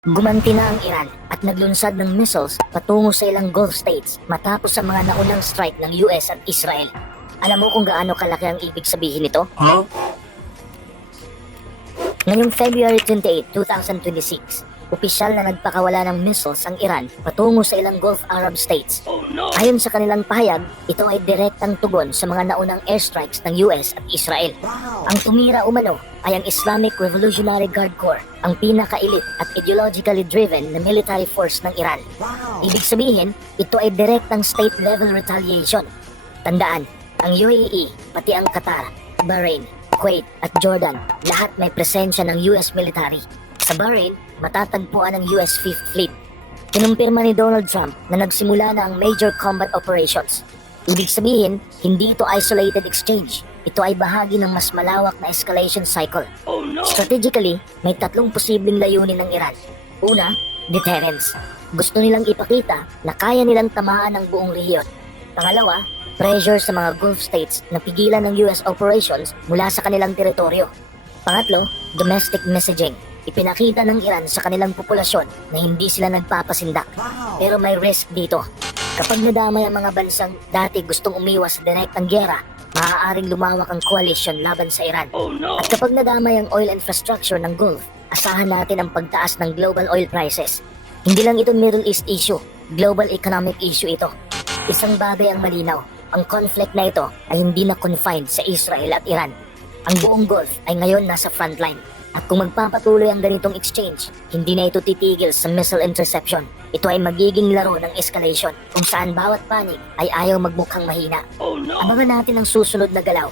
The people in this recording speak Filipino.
Gumanti na ang Iran at naglunsad ng missiles patungo sa ilang Gulf states matapos ang mga naunang strike ng US at Israel. Alam mo kung gaano kalaki ang ibig sabihin nito? Ngayong February 28, 2026, opisyal na nagpakawala ng missiles ang Iran patungo sa ilang Gulf Arab states. Ayon sa kanilang pahayag, ito ay direktang tugon sa mga naunang airstrikes ng US at Israel. Ang tumira umano ay ang Islamic Revolutionary Guard Corps, ang pinaka-elite at ideologically driven na military force ng Iran. Ibig sabihin, ito ay direktang state-level retaliation. Tandaan, ang UAE, pati ang Qatar, Bahrain, Kuwait at Jordan, lahat may presensya ng US military. Sa Bahrain, matatagpuan ang US Fifth Fleet. Kinumpirma ni Donald Trump na nagsimula na ang major combat operations. Ibig sabihin, hindi ito isolated exchange. Ito ay bahagi ng mas malawak na escalation cycle. Strategically, may tatlong posibleng layunin ng Iran. Una, deterrence. Gusto nilang ipakita na kaya nilang tamaan ang buong rehiyon. Pangalawa, pressure sa mga Gulf states na pigilan ng US operations mula sa kanilang teritoryo. Pangatlo, domestic messaging. Ipinakita ng Iran sa kanilang populasyon na hindi sila nagpapasindak. Pero may risk dito. Kapag nadamay ang mga bansang dati gustong umiwas sa direktang giyera, maaaring lumawak ang coalition laban sa Iran. At kapag nadamay ang oil infrastructure ng Gulf, asahan natin ang pagtaas ng global oil prices. Hindi lang ito Middle East issue, global economic issue ito. Isang bagay ang malinaw, ang conflict na ito ay hindi na confined sa Israel at Iran. Ang buong Gulf ay ngayon nasa frontline. At kung magpapatuloy ang ganitong exchange, hindi na ito titigil sa missile interception. Ito ay magiging laro ng escalation kung saan bawat panig ay ayaw magmukhang mahina. Abangan natin ang susunod na galaw.